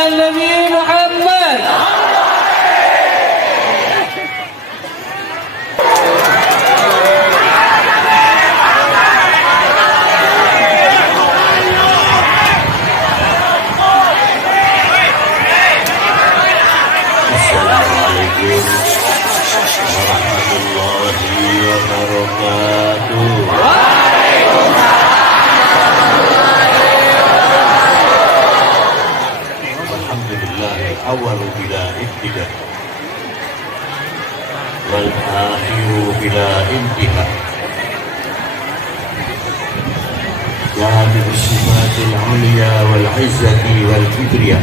على النبي محمد. Assalamualaikum warahmatullahi wabarakatuh. Al-awwalu bila ibtida wal-akhiru bila intiha. Jami'u sifatil ulya wal-izzati wal-kibriya.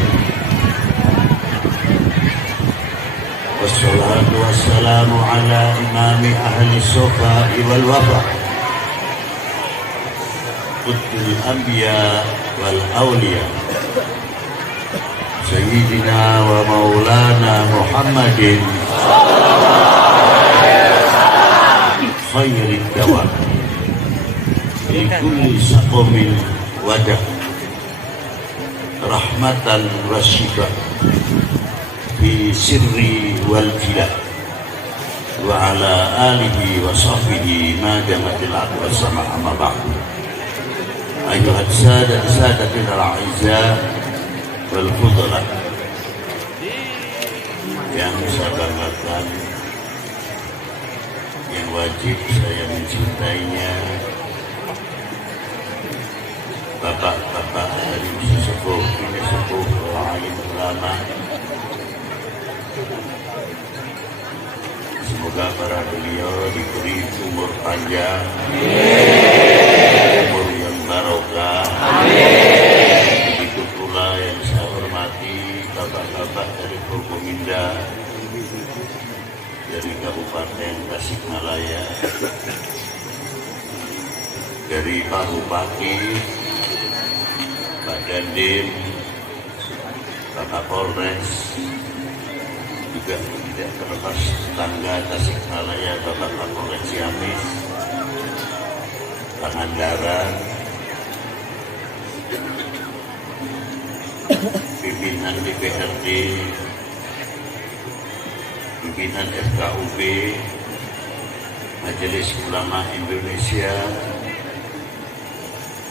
Wassalatu wassalamu ala imami ahli sofa'i wal-wafa, qutbul anbiya wal-awliya, Sayyidina wa maulana Muhammadin khairid dawa li kulli saqamin wadah, rahmatan wa shifa fi sirri wal jila, wa ala alihi wa sahbihi ma jamatil aqwa sama amma ba'du. Ayuhat sadatina al-a'izza wal fudala yang saya banggakan, yang wajib saya mencintainya, bapak-bapak dari sesepuh ini sepuh alim ulama. Semoga para beliau diberi umur panjang, umur yang barokah. Begitu pula yang saya hormati bapak-bapak dari Forkominda, dari Kabupaten Tasikmalaya, dari Pak Bupati, Pak Dandim, Pak Kapolres, juga tidak terlepas tetangga Tasikmalaya, Bapak Kapolres Ciamis, Pangandaran, pimpinan DPRD, pimpinan FKUB, Majelis Ulama Indonesia,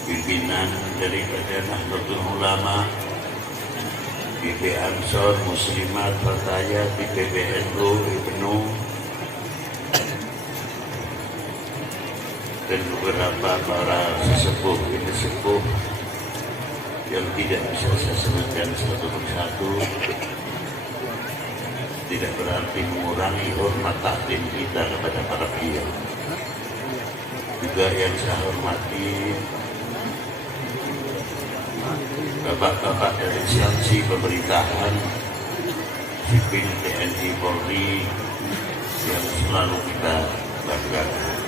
pimpinan daripada Nahdlatul Ulama, PP Ansor, Muslimat, Fatayat, PBNU, IPNU, dan beberapa para sesepuh ini sepuh yang tidak bisa saya sebutkan satu persatu, tidak berarti mengurangi hormat takdim kita kepada para beliau. Juga yang saya hormati bapak-bapak dari instansi pemerintahan, sipil, TNI, Polri yang selalu kita banggakan.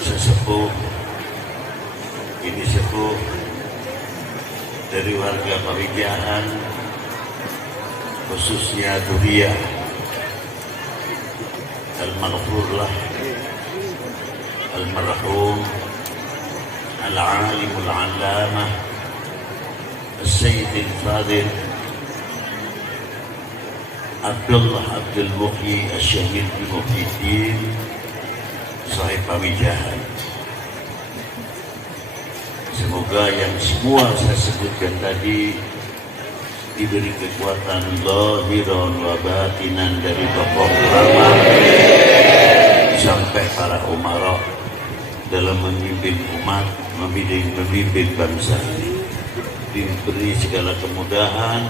Sesepuh ini sepuh dari warga Pamijahan, khususnya Duriyah al-maghfurlah al-marhum al-alimul allamah al-sayyid al-fadil Abdullah Abdul Muhyi al-Syahid al-Muhyiddin, sahib Pamijahan. Semoga yang semua saya sebutkan tadi diberi kekuatan zahiran wa batinan dari tokoh ulama sampai para umara dalam memimpin umat, memimpin bangsa ini. Diberi segala kemudahan,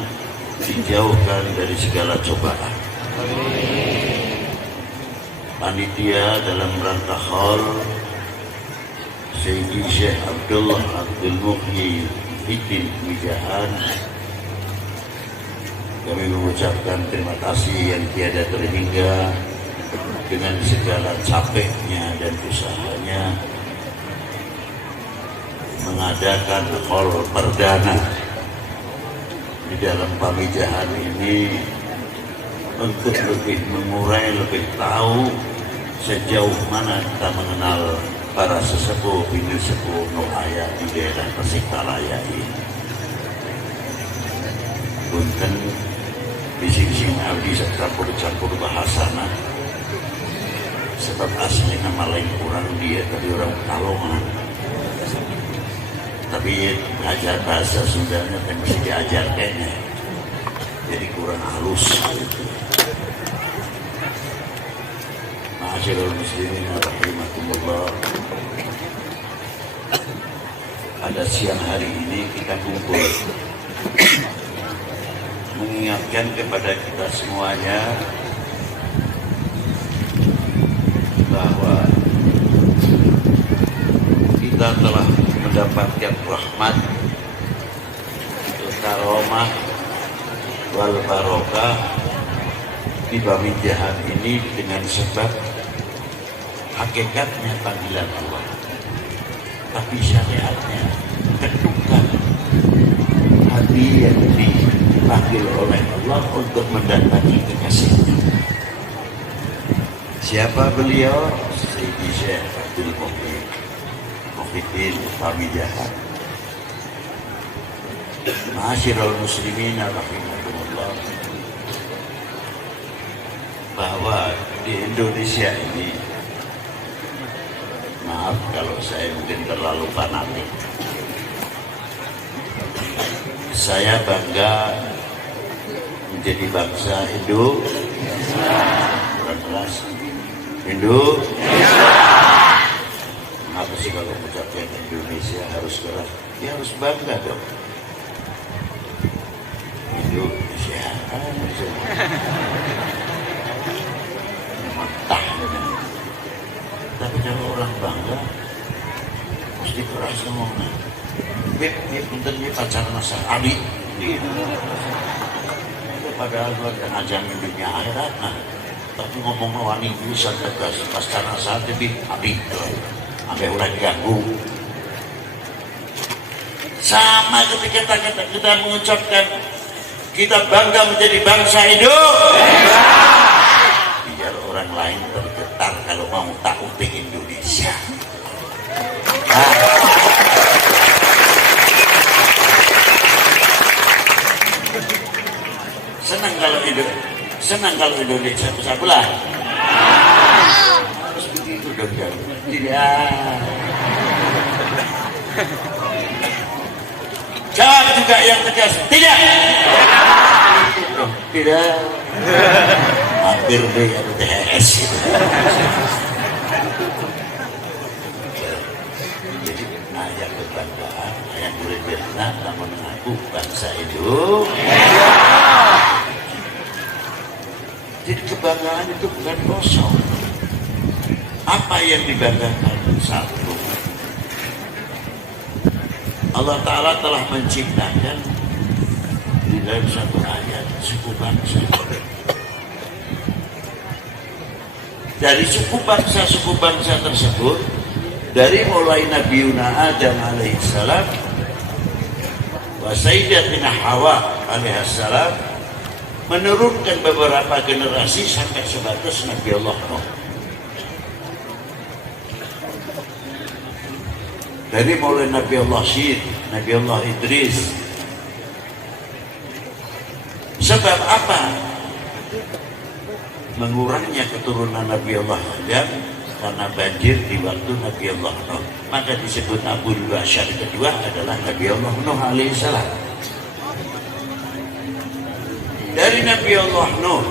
dijauhkan dari segala cobaan. Panitia dalam rangka haul Sayyidi Syekh Abdullah Abdul Muhyi Hidin Mijahan, kami mengucapkan terima kasih yang tiada terhingga dengan segala capeknya dan usahanya mengadakan haul perdana di dalam Pamijahan ini untuk lebih mengurai, lebih tahu sejauh mana kita mengenal para sesepuh bini sepuh nu aya di daerah Tasikmalaya ini. Punten bising-bising abdi campur-campur bahasana. Sebab aslinya malah kurang dia tadi orang Kalongan. Tapi ajar bahasa Sundanya kan mesti diajar kayaknya. Jadi kurang halus gitu. Ma'asyiral muslimin rahimakumullah. Pada siang hari ini kita kumpul mengingatkan kepada kita semuanya bahwa kita telah mendapatkan rahmat, karomah, wal barokah di pernikahan ini dengan sebab hakikatnya panggilan Allah, tapi syariatnya ketukan hati yang dipanggil oleh Allah untuk mendatangi kekasihnya. Siapa beliau? Sayyidi Syekh Abdul Muhyiddin Pamijahan. Ma'asyiral muslimin rahimakumullah. Bahwa di Indonesia ini, maaf kalau saya mungkin terlalu fanatik, saya bangga menjadi bangsa Indonesia. Keras Indo. Kenapa sih kalau mengucapkan Indonesia harus keras? Ya harus bangga dong. Indonesia. Mentah. Tapi kalau orang bangga mesti keras ngomongnya. Beb, bentarnya pacar masa adik. Padahal bukan ajang dunia akhirat. Nah, tapi ngomong wani bisa tegas pas karena saat ini abdi sampai ulah diganggu. Sama ketika kita mengucapkan kita bangga menjadi bangsa Indonesia, biar orang lain tergetar kalau mau tahu di Indonesia. Senang kalau Indonesia bisa belah. Terus begitu dong ya. Tidak. Jawab juga yang tegas. Tidak. Tidak. Hampir deh ada THS. Jadi ayat kebanggaan, ayat berbeda, namun mengaku bangsa Indonesia. Jadi kebanggaan itu bukan kosong. Apa yang dibanggakan? Satu, Allah Ta'ala telah menciptakan di dalam satu ayat suku bangsa. Dari suku bangsa tersebut, dari mulai Nabi Adam alaihissalam wa Sayyidatina Hawa alaihissalam, menurunkan beberapa generasi sampai sebatas Nabi Allah Nuh. Dari mulai Nabi Allah Syed, Nabi Allah Idris. Sebab apa? Mengurangnya keturunan Nabi Allah Adam karena banjir di waktu Nabi Allah Nuh. Maka disebut Abu Bashar kedua adalah Nabi Allah Nuh alaihissalam. Dari Nabi Allah Nuh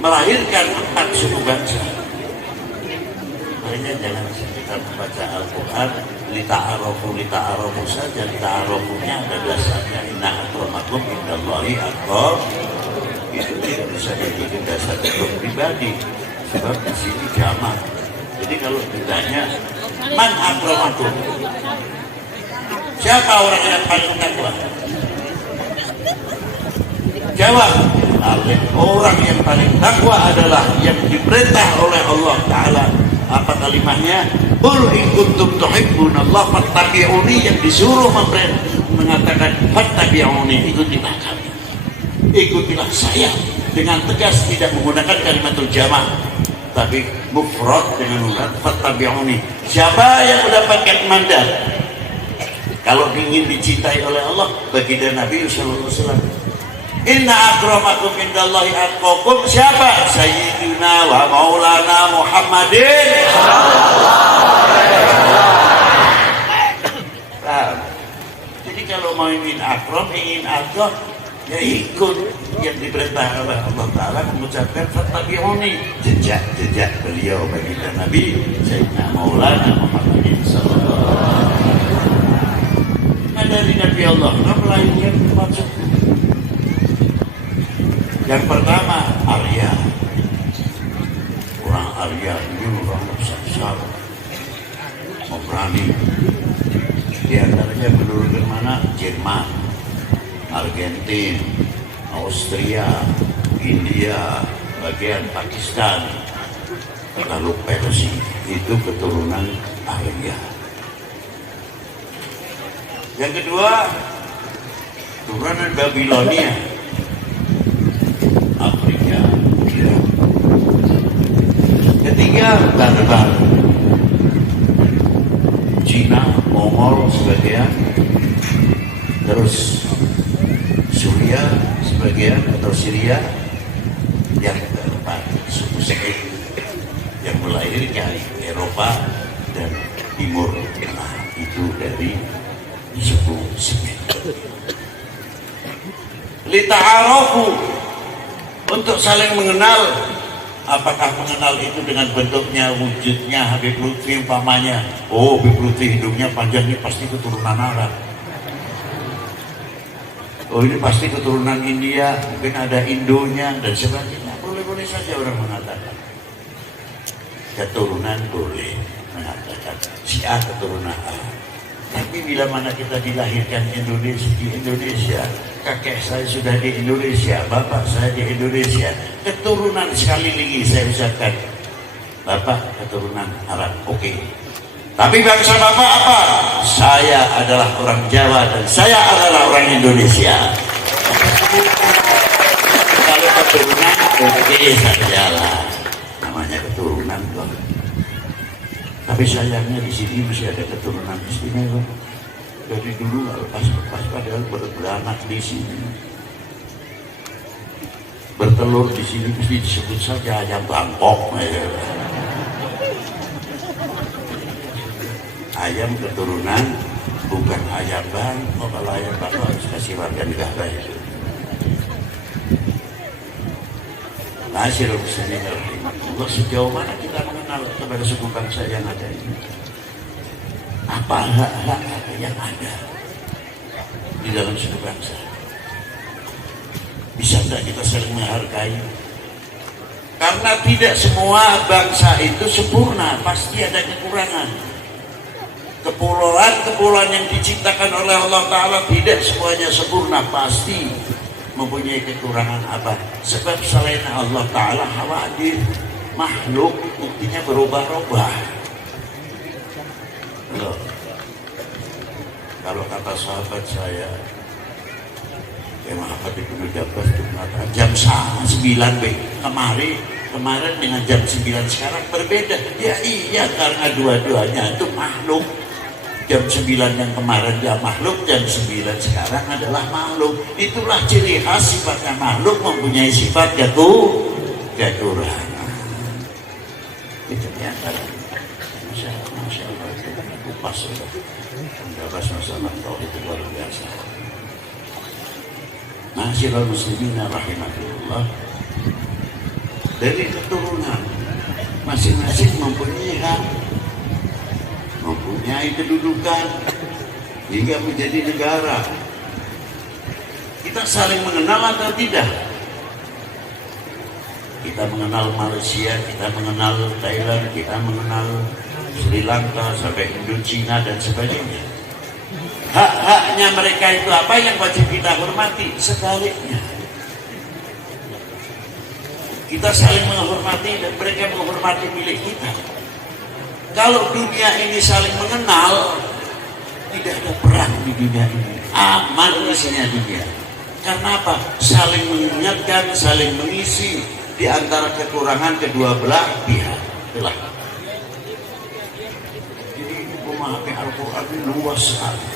melahirkan 4 suku bangsa. Makanya jangan kita membaca Al-Quran lita'arafu saja. Lita'arafunya ada dasarnya inna akramakum indallahi atqakum. Itu tidak bisa jadi dasar untuk pribadi. Sebab di sini jamak. Jadi kalau ditanya man akramakum, siapa orang yang paling takwa? Jawab, orang yang paling takwa adalah yang diperintah oleh Allah Ta'ala. Apa kalimatnya? Qul in kuntum tuhibbunallah fattabi'uni, yang disuruh mengatakan fattabi'uni, ikutilah kami, ikutilah saya, dengan tegas tidak menggunakan kalimatul jama', tapi mufrad dengan ulat fattabi'uni. Siapa yang mendapatkan mandat kalau ingin dicintai oleh Allah, baginda Nabi sallallahu alaihi wasallam, inna akramakum indallahi atqakum. Siapa? Sayyidina wa maulana Muhammadin. Jadi kalau mau ingin akram, ingin atqam, ya ikut yang diperintah oleh Allah Ta'ala, mengucapkan fattabi'uni, jejak beliau baginda Nabi Sayyidina Maulana Muhammadin sallallahu alaihi wasallam. Dari Nabi Allah melahirkan empat suku. Yang pertama Arya. Orang Arya ini orang besar, memberani. Di antaranya menurut mana? Jerman, Argentina, Austria, India, bagian Pakistan, lalu Persia. Itu keturunan Arya. Yang kedua, turunan Babilonia, Afrika. Ketiga, Barbar, Cina, Mongol sebagian, terus Suria sebagian atau Syria. Yang keempat, suku Semit yang melahirkan Eropa dan Timur Tengah, itu dari suku Semit. Lita'arafu, untuk saling mengenal. Apakah mengenal itu dengan bentuknya, wujudnya? Habib Lutfi umpamanya, oh Habib Lutfi hidungnya panjang, ini pasti keturunan Arab. Oh ini pasti keturunan India, mungkin ada Indonya dan sebagainya. Boleh-boleh saja orang mengatakan. Keturunan boleh mengatakan si A keturunan A. Tapi bila mana kita dilahirkan di Indonesia, kakek saya sudah di Indonesia, bapak saya di Indonesia, keturunan sekali lagi saya ucapkan, bapak keturunan Arab, oke. Tapi bangsa bapak apa? Saya adalah orang Jawa dan saya adalah orang Indonesia. Kalau keturunan, oke saja lah, namanya keturunan kok. Tapi sayangnya di sini masih ada keturunan istimewa. Dari dulu lepas padahal beranak di sini, bertelur di sini mesti disebut saja ayam Bangkok. Ayam keturunan bukan ayam Bangkok. Kalau ayam Bangkok harus kasih warga negara itu. Masyaallah muslimin rahimahullah, sejauh mana kita mengenal kepada suku bangsa yang ada ini? Apa hak-hak yang ada di dalam suku bangsa? Bisa tidak kita saling menghargai? Karena tidak semua bangsa itu sempurna, pasti ada kekurangan. Kepulauan yang diciptakan oleh Allah Ta'ala tidak semuanya sempurna, pasti mempunyai kekurangan apa? Sebab selain Allah Ta'ala hawadir, makhluk buktinya berubah-ubah. Kalau kata sahabat saya, Muhammad Ibn Jabbas itu mengatakan jam 9 kemarin dengan jam 9 sekarang berbeda. Ya iya, karena dua-duanya itu makhluk. Jam 9 yang kemarin dia makhluk, jam 9 sekarang adalah makhluk. Itulah ciri khas sifatnya makhluk, mempunyai sifat kekurangan. Itu nyata. Masya Allah, itu pas sudah. Menjawab masalah tauhid itu luar biasa. Masyaallah muslimin rahimahullah. Dari keturunan masing-masing mempunyai hak, mempunyai kedudukan hingga menjadi negara. Kita saling mengenal atau tidak? Kita mengenal Malaysia, kita mengenal Thailand, kita mengenal Sri Lanka sampai Indochina dan sebagainya. Hak-haknya mereka itu apa yang wajib kita hormati? Sebaliknya, kita saling menghormati dan mereka menghormati milik kita. Kalau dunia ini saling mengenal, tidak ada perang di dunia ini, aman isinya dunia. Karena apa? Saling mengingatkan, saling mengisi. di antara kekurangan kedua belah pihak. Itulah. Jadi memahami Al-Quran ini luas sekali.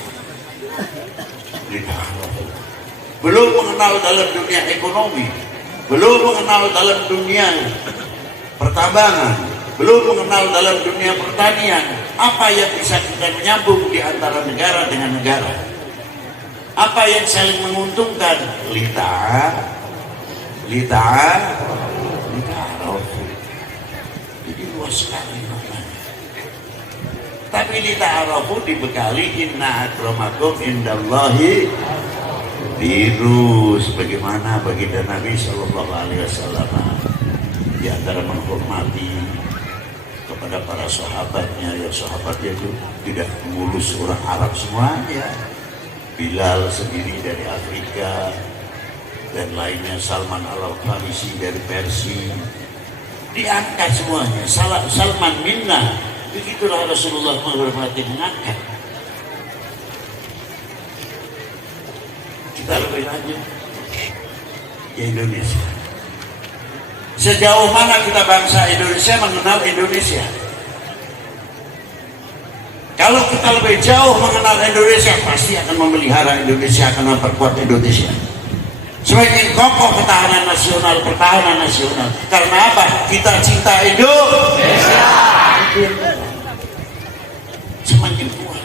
Belum mengenal dalam dunia ekonomi, belum mengenal dalam dunia pertambangan, belum mengenal dalam dunia pertanian, apa yang bisa kita menyambung di antara negara dengan negara, apa yang saling menguntungkan. Jadi luas sekali maknanya. Tapi lita'arafu dibekali inna akramakum indallahi virus. Bagaimana baginda Nabi Shallallahu Alaihi Wasallam di antara menghormati kepada para sahabatnya, ya sahabatnya itu tidak mulus orang Arab semuanya. Bilal sendiri dari Afrika dan lainnya, Salman Al-Farisi dari Persia, diangkat semuanya. Salman minna. Begitulah Rasulullah menghormati, mengangkat. Kita lebih lanjut ke Indonesia. Sejauh mana kita bangsa Indonesia mengenal Indonesia? Kalau kita lebih jauh mengenal Indonesia, pasti akan memelihara Indonesia, akan memperkuat Indonesia. Semakin kokoh pertahanan nasional. Karena apa? Kita cinta Indonesia. Semakin kuat.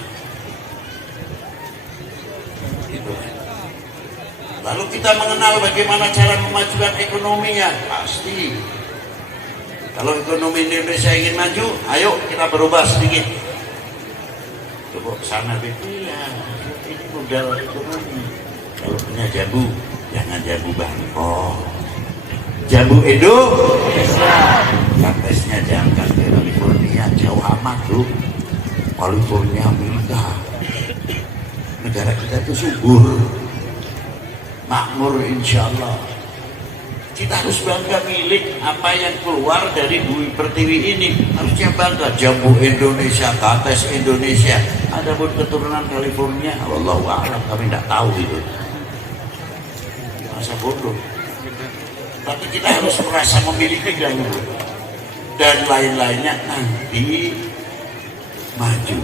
Lalu kita mengenal bagaimana cara memajukan ekonominya. Pasti. Kalau ekonomi Indonesia ingin maju, ayo kita berubah sedikit. Coba sana betul ya. Ini modal ekonomi. Kalau punya jambu, jangan jambu Bangkok. Jambu Indonesia. Katesnya jangan ke California, jauh amat tuh. California Amerika. Negara kita itu subur, makmur insya Allah. Kita harus bangga milik apa yang keluar dari bumi pertiwi ini. Harusnya bangga. Jambu Indonesia, kates Indonesia. Ada pun keturunan California, wallahu a'lam, kami tidak tahu itu. Masa bodoh. Tapi kita harus merasa memiliki dahulu. Dan lain-lainnya nanti maju.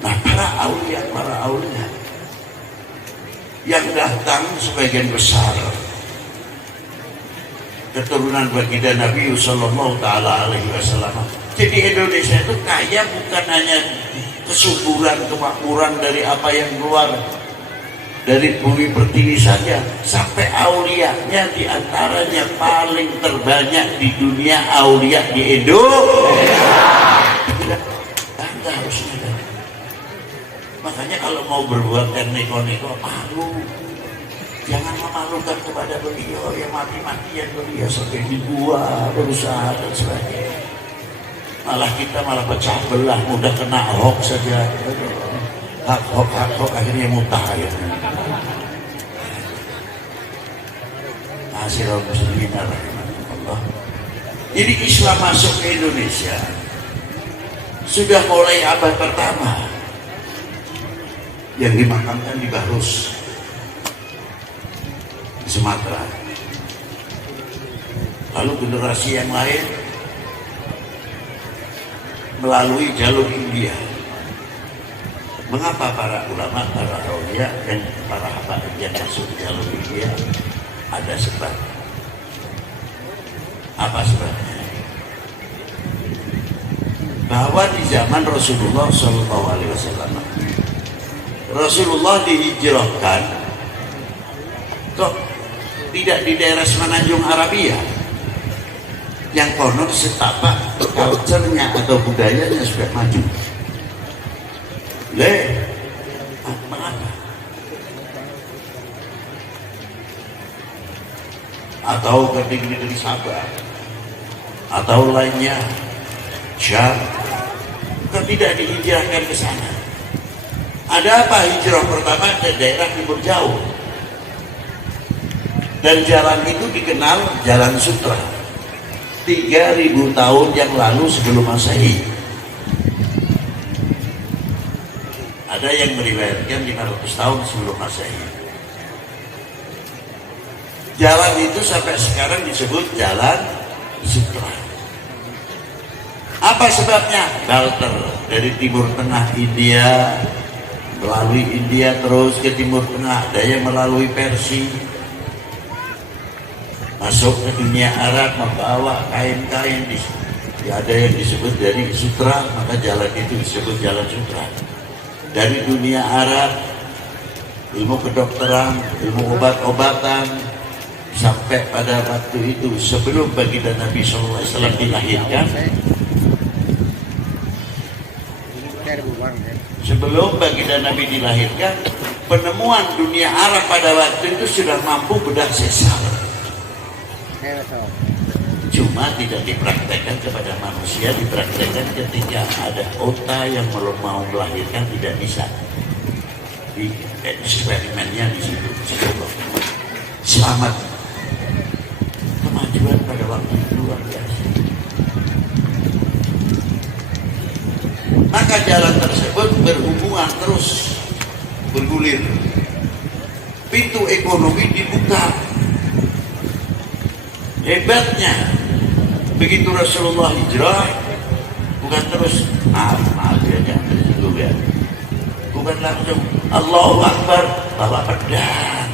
Nah, para aulia yang datang sebagian besar keturunan baginda Nabi Sallallahu Taala Alaihi Wasallam. Jadi Indonesia itu kaya bukan hanya kesuburan, kemakmuran dari apa yang keluar dari bumi pertiwi saja, sampai aulianya diantaranya paling terbanyak di dunia aulia di Indonesia. Anda harus sadar. Makanya kalau mau berbuat dan neko-neko, malu. Jangan memalukan kepada beliau yang mati-matian beliau sampai dibuat berusaha dan sebagainya. Malah kita malah pecah belah, mudah kena hoax saja. Hak akhirnya mutah ya. Hasil muslimin rahimahullah. Jadi Islam masuk ke Indonesia sudah mulai abad pertama, yang dimakamkan di Barus, di Sumatera. Lalu generasi yang lain melalui jalur India. Mengapa para ulama, para aulia dan para habaib yang masuk jalur India? Ada sebab. Apa sebabnya? Bahwa di zaman Rasulullah SAW, Rasulullah dihijrahkan kok tidak di daerah Semenanjung Arabia yang konon setapak culture-nya atau budayanya sudah maju. Mengapa? Atau ke negeri Sabah atau lainnya, Syam, kok tidak dihijrahkan ke sana? Ada apa hijrah pertama ke daerah timur jauh? Dan jalan itu dikenal Jalan Sutra. 3.000 tahun yang lalu sebelum Masehi. Ada yang meriwayatkan 500 tahun sebelum Masehi. Jalan itu sampai sekarang disebut jalan sutra. Apa sebabnya? Barter dari timur tengah India, melalui India terus ke timur tengah, ada yang melalui Persia, masuk ke dunia Arab, membawa kain-kain, ada yang disebut dari sutra, maka jalan itu disebut jalan sutra. Dari dunia Arab, ilmu kedokteran, ilmu obat-obatan, sampai pada waktu itu sebelum baginda Nabi SAW dilahirkan, sebelum baginda Nabi dilahirkan, penemuan dunia Arab pada waktu itu sudah mampu bedah sesar. Cuma tidak dipraktekkan kepada manusia, dipraktekkan ketika ada unta yang mau melahirkan tidak bisa. Di eksperimennya di situ. Selamat. Kemajuan pada waktu itu luar biasa. Maka jalan tersebut berhubungan terus bergulir. Pintu ekonomi dibuka. Hebatnya begitu Rasulullah hijrah, bukan terus maaf aja dulu ya, bukan langsung Allahu Akbar bawa pedang,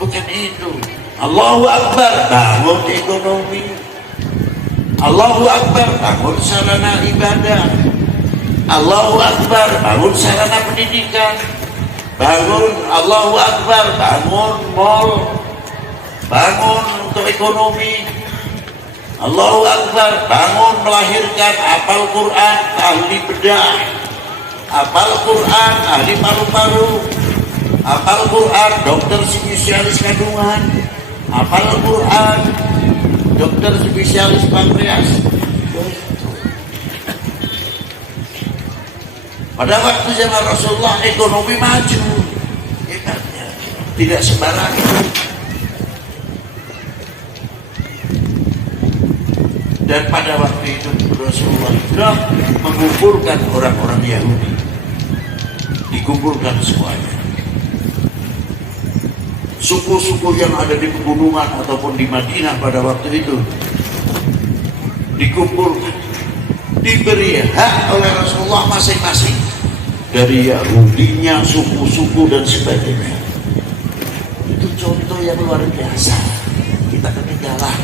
bukan itu. Allahu Akbar bangun ekonomi, Allahu Akbar bangun sarana ibadah, Allahu Akbar bangun sarana pendidikan, bangun Allahu Akbar bangun mall, bangun untuk ekonomi, Allahu Akbar bangun melahirkan hafal Quran ahli bedah, hafal Quran ahli paru-paru, hafal Quran dokter spesialis kandungan, hafal Quran dokter spesialis pankreas. Pada waktu zaman Rasulullah ekonomi maju, hebatnya tidak sembarangan. Dan pada waktu itu Rasulullah sudah mengumpulkan orang-orang Yahudi, dikumpulkan semuanya. Suku-suku yang ada di pegunungan ataupun di Madinah pada waktu itu dikumpulkan, diberi hak oleh Rasulullah masing-masing, dari Yahudinya, suku-suku dan sebagainya. Itu contoh yang luar biasa. Kita ketinggalan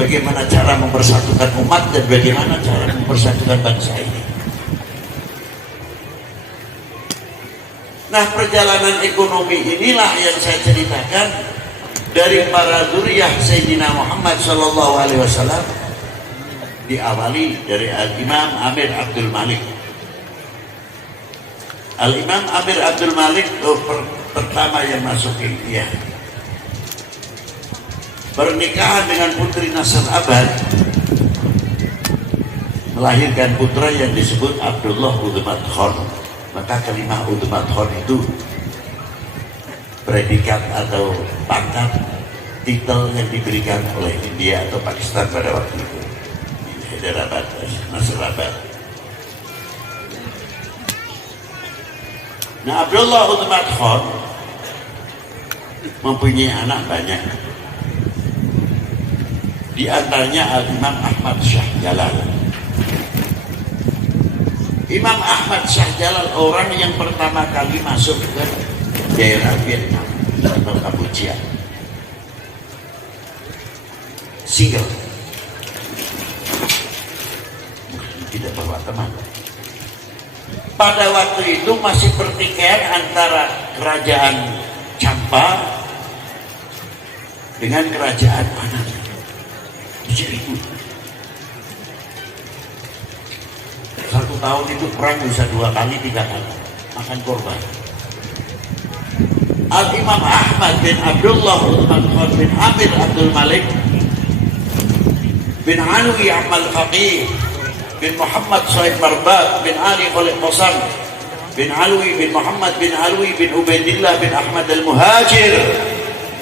bagaimana cara mempersatukan umat dan bagaimana cara mempersatukan bangsa ini. Nah, perjalanan ekonomi inilah yang saya ceritakan dari para dzurriyyah Sayyidina Muhammad SAW, diawali dari Al-Imam Amir Abdul Malik. Al-Imam Amir Abdul Malik pertama yang masuk ke India, pernikahan dengan putri Nasr Abad, melahirkan putra yang disebut Abdullah Udmat Khan. Maka kalimat Udmat Khan itu predikat atau pangkat, titel yang diberikan oleh India atau Pakistan pada waktu itu di Hyderabad, Nasr Abad. Nah, Abdullah Udmat Khan mempunyai anak banyak. Di antaranya Al-Imam Ahmad Shah Jalal. Imam Ahmad Shah Jalal orang yang pertama kali masuk ke daerah Vietnam atau Kamboja. Single. Tidak bawa teman. Pada waktu itu masih pertikaian antara kerajaan Champa dengan kerajaan mana? Ribut. 1 tahun itu perang bisa 2 kali 3 kali, akan korban. Al-Imam Ahmad bin Abdullah bin Amir Abdul Malik bin Alwi Amal Faqih bin Muhammad Said Marbat bin Ali Khalid Qasam bin Alwi bin Muhammad bin Alwi bin Ubaidillah bin Ahmad Al-Muhajir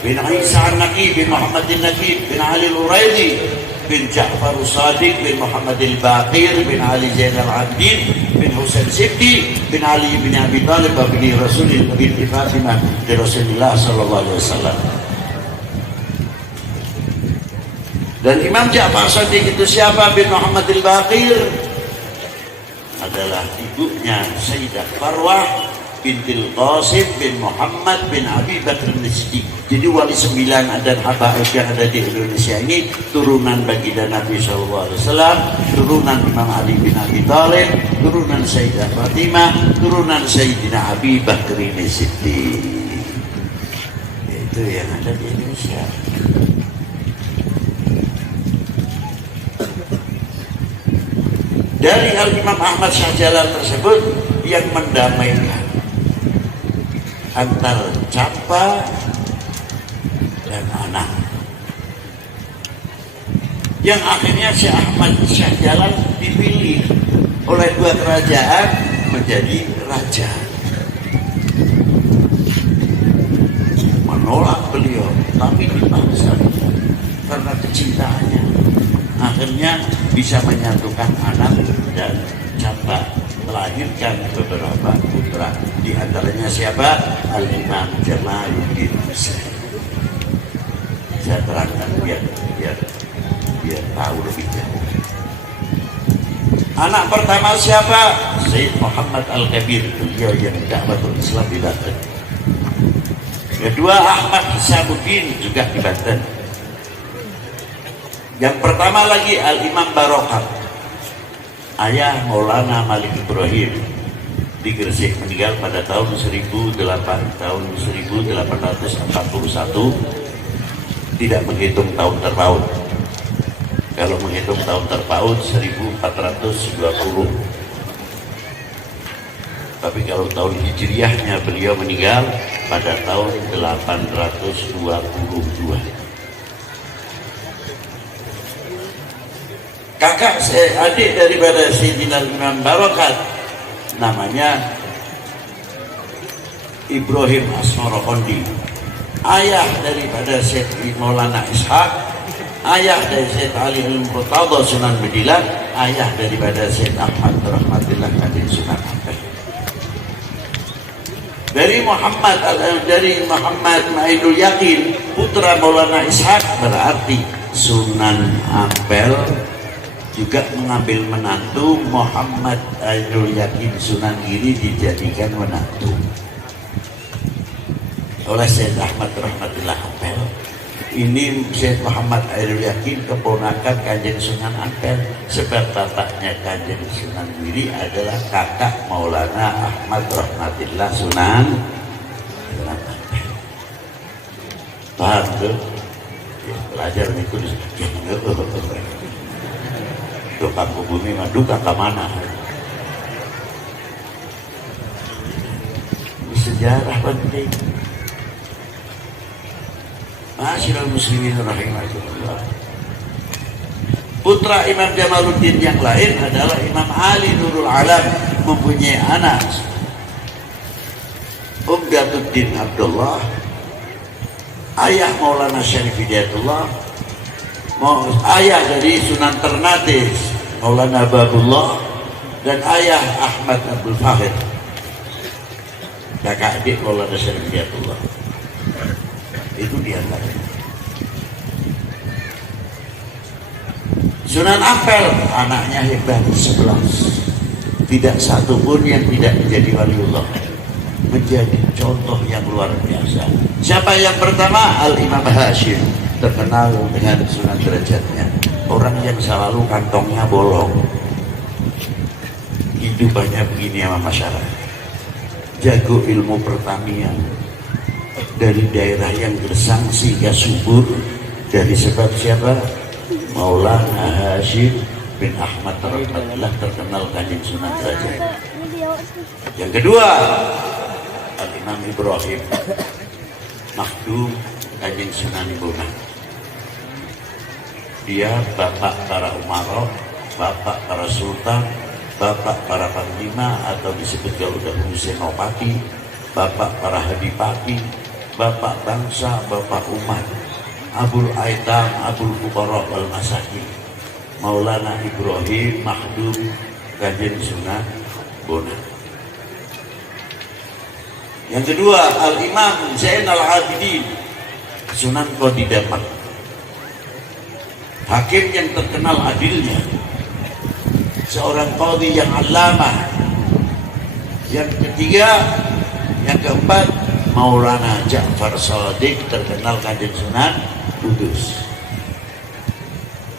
bin Isa An-Naqi bin Muhammad Al-Naqib bin Ali Al-Uraidi bin Ja'far Sadiq bin Muhammad Al-Baqir bin Ali Zain Al-Abidin bin Husain Sibti bin Ali bin Abi Thalib bin Rasulillah bin Fatimah bin Rasulullah sallallahu alaihi wasallam. Dan Imam Ja'far Shadiq itu siapa? Bin Muhammad al-Baqir adalah ibunya Sayyidah Farwah bintil Qasim bin Muhammad bin Abi Bakr Siddiq. Jadi wali 9 dan habaib yang ada di Indonesia ini turunan baginda Nabi SAW, turunan Imam Ali bin Abi Thalib, turunan Sayyidah Fatimah, turunan Sayyidina Abi Bakr Siddiq. Itu yang ada di Indonesia. Dari Al-Imam Ahmad Syahjalal tersebut yang mendamaikan antar Campa dan anak, yang akhirnya Syekh Ahmad Syahjalal dipilih oleh dua kerajaan menjadi raja. Menolak beliau tapi dipaksa karena kecintaannya, akhirnya bisa menyatukan anak dan Campa, melahirkan beberapa putra, di antaranya siapa? Al-Imam Jamaluddin Husain. Saya terangkan biar tahu lebih jauh. Anak pertama siapa? Sayyid Muhammad Al-Kabir, beliau yang dakwatul Islam di Banten. Kedua Ahmad Hisamuddin, juga di Banten. Yang pertama lagi Al-Imam Barokah, ayah Maulana Malik Ibrahim di Gresik, meninggal pada tahun 1841, tidak menghitung tahun terpaut. Kalau menghitung tahun terpaut 1420. Tapi kalau tahun hijriahnya beliau meninggal pada tahun 822. Kakak adik daripada Sayyidina Imam Barokat namanya Ibrahim Asmorokondi, ayah daripada Syekh Maulana Ishaq, ayah dari Syekh Ali Al-Murtada Sunan Bedilah, ayah daripada Syekh Ahmad Rahmatillah Kadin Sunan Ampel. Dari Muhammad Ma'inul Yakin putra Maulana Ishaq, berarti Sunan Ampel juga mengambil menantu Muhammad Ainul Yakin Sunan Giri, dijadikan menantu oleh Syekh Ahmad Rahmatillah Ampel. Ini Syekh Muhammad Ainul Yakin keponakan Kanjeng Sunan Ampel, sebab bapaknya Kanjeng Sunan Giri adalah kakak Maulana Ahmad Rahmatillah Sunan Ampel. Paham tuh? Belajar itu duka ke bumi, duka ke mana? Sejarah penting. Ma'asyiral muslimin rahimakumullah. Putra Imam Jamaluddin yang lain adalah Imam Ali Nurul Alam, mempunyai anak Umdatuddin Abdullah, ayah Maulana Syarif Hidayatullah, ayah dari Sunan Ternate Maulana Babullah, dan ayah Ahmad Abdul Fahid, kakak adik Maulana Syarif Hidayatullah. Itu diantaranya. Sunan Ampel anaknya hebat 11, tidak satu pun yang tidak menjadi waliullah, menjadi contoh yang luar biasa. Siapa yang pertama? Al-Imam Hashim, terkenal dengan sunan derajatnya, orang yang selalu kantongnya bolong, hidupannya begini sama masyarakat, jago ilmu pertanian, dari daerah yang gersang sehingga subur, dari sebab siapa? Maulana Hashim bin Ahmad Rahmatullah, terkenal Kanjeng Sunan Derajat. Yang kedua Al-Imam Ibrahim Makhdum Kanjeng Sunan Bonang. Dia bapak para umarok, bapak para sultan, bapak para panglima atau disebut kalau dahulu senopati, bapak para hadipati, bapak bangsa, bapak umat, Abul Aitam, Abul Fuqara wal Masakin, Maulana Ibrahim Makhdum Kanjeng Sunan Bonang. Yang kedua, Al-Imam Zainal Abidin Sunan Qodidamat, hakim yang terkenal adilnya, seorang qadhi yang allamah. Yang ketiga, yang keempat, Maulana Ja'far Shadiq, terkenal Kanjeng Sunan Kudus.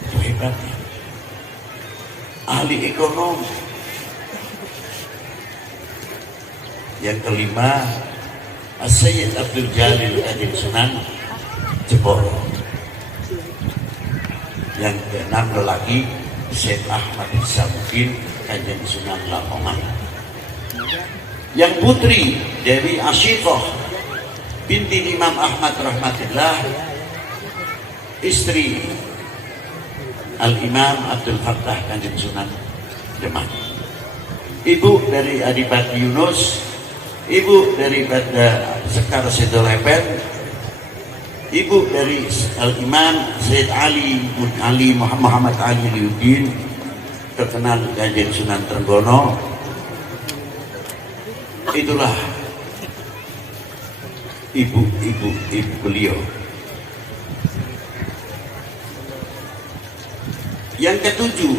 Itu hebatnya. Ahli ekonomi. Yang kelima, As-Sayyid Abdul Jalil Kanjeng Sunan Jeporo. Yang keenam lelaki, Syekh Ahmad Isamuddin Kanjeng Sunan Lamongan. Yang putri, Dewi Asyiqah binti Imam Ahmad rahmatillah, istri Al-Imam Abdul Fattah Kanjeng Sunan Demak. Ibu dari Adipati Yunus, ibu dari Sekar Sidolepen, ibu dari Al-Imam Sayyid Ali Muhammad Ali Liuddin, terkenal Kanjeng Sunan Trenggono. Itulah ibu beliau. Yang ketujuh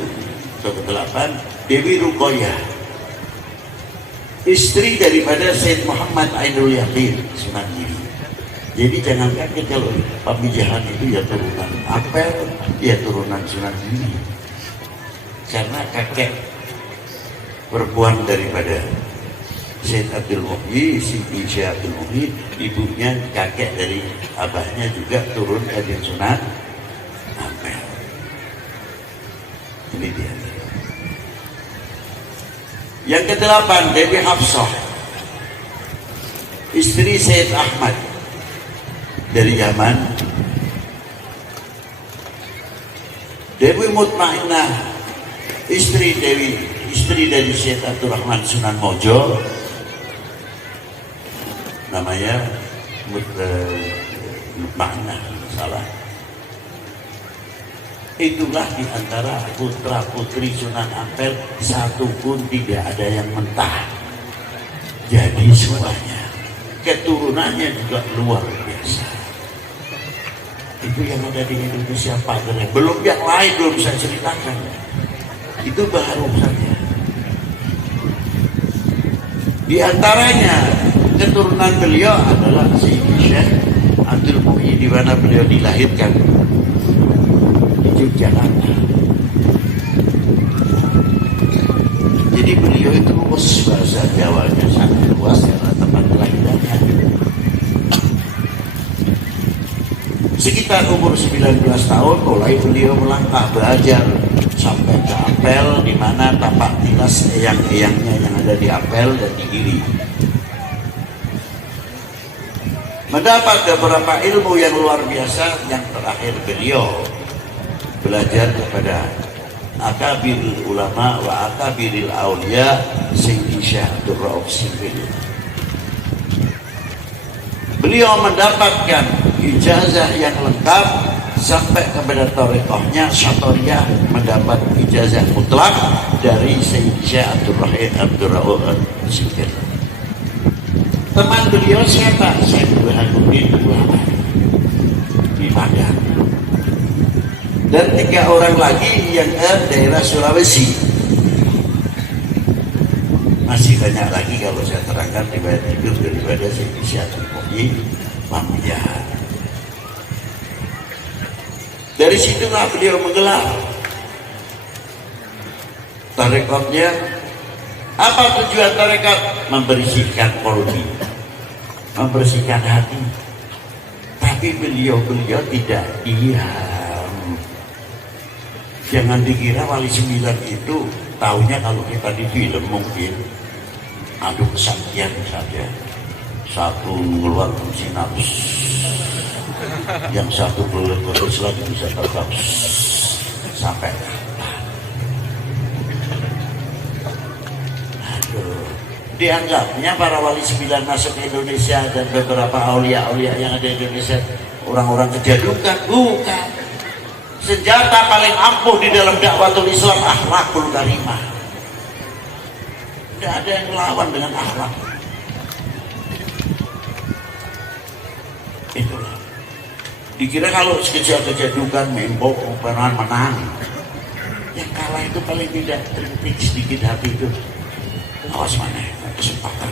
atau kedelapan, Dewi Ruqayyah, istri daripada Sayyid Muhammad Ainul Yakin Sunan Giri. Jadi jangan kaget kalau pamijahan itu ya turunan Apel, ya turunan Sunan Giri. Karena kakek perempuan daripada Syed Abdul Muhyi, Siti Syekh Abdul Muhyi, ibunya kakek dari abahnya juga turun Kanjeng Sunan Ampel. Ini dia. Yang kedelapan, Dewi Hafsah, istri Syed Ahmad dari Yaman. Dewi Mutmainah, istri dari Syed Abdul Rahman Sunan Mojo, namanya Mutmainah, salah. Itulah di antara putra putri Sunan Ampel, satu pun tidak ada yang mentah. Jadi semuanya keturunannya juga luar biasa. Itu yang ada di Indonesia pagernya. Belum yang lain, belum bisa ceritakan. Itu baru saja. Di antaranya keturunan beliau adalah Sayyidi Syekh Abdul Muhyi, di mana beliau dilahirkan di Yogyakarta. Jadi beliau itu luas, bahasa Jawanya sangat luas karena tempat kelahirannya. Sekitar umur 19 tahun mulai beliau melangkah belajar sampai ke Apel, di mana tapak tilas eyang-eyangnya yang ada di Apel dan di Giri. Mendapat beberapa ilmu yang luar biasa. Yang terakhir beliau belajar kepada akabiril ulama wa akabiril aulia Sayyidi Syekh Abdul Rauf Sibil. Beliau mendapatkan ijazah yang lengkap sampai kepada tarekohnya Syatoriyah, mendapat ijazah mutlak dari Sayyidi Syekh Abdul Rauf Sibil. Teman beliau siapa? Syekh Burhanuddin Ulama di Padang. Dan 3 orang lagi yang ke daerah Sulawesi. Masih banyak lagi kalau saya terangkan riwayat hidup daripada Sayyidi Syekh Abdul Muhyi Pamijahan. Dari situlah beliau menggelar tarekatnya. Apa tujuan tarekat? Membersihkan kolbi, membersihkan hati. Tapi beliau tidak diam. Jangan dikira Wali Sembilan itu taunya kalau kita di film mungkin adu kesaktian saja. Satu mengeluarkan sinar, yang satu berlurus lagi bisa terbang sampai. Dianggapnya para Wali Sembilan masuk ke Indonesia dan beberapa aulia-aulia yang ada di Indonesia orang-orang kejadukan. Bukan. Senjata paling ampuh di dalam dakwatul Islam akhlakul karimah. Tidak ada yang melawan dengan akhlak. Itulah. Dikira kalau kejadukan membok, operan menang. Yang kalah itu paling tidak terkritik sedikit hati itu. Awas mana, kesempatan.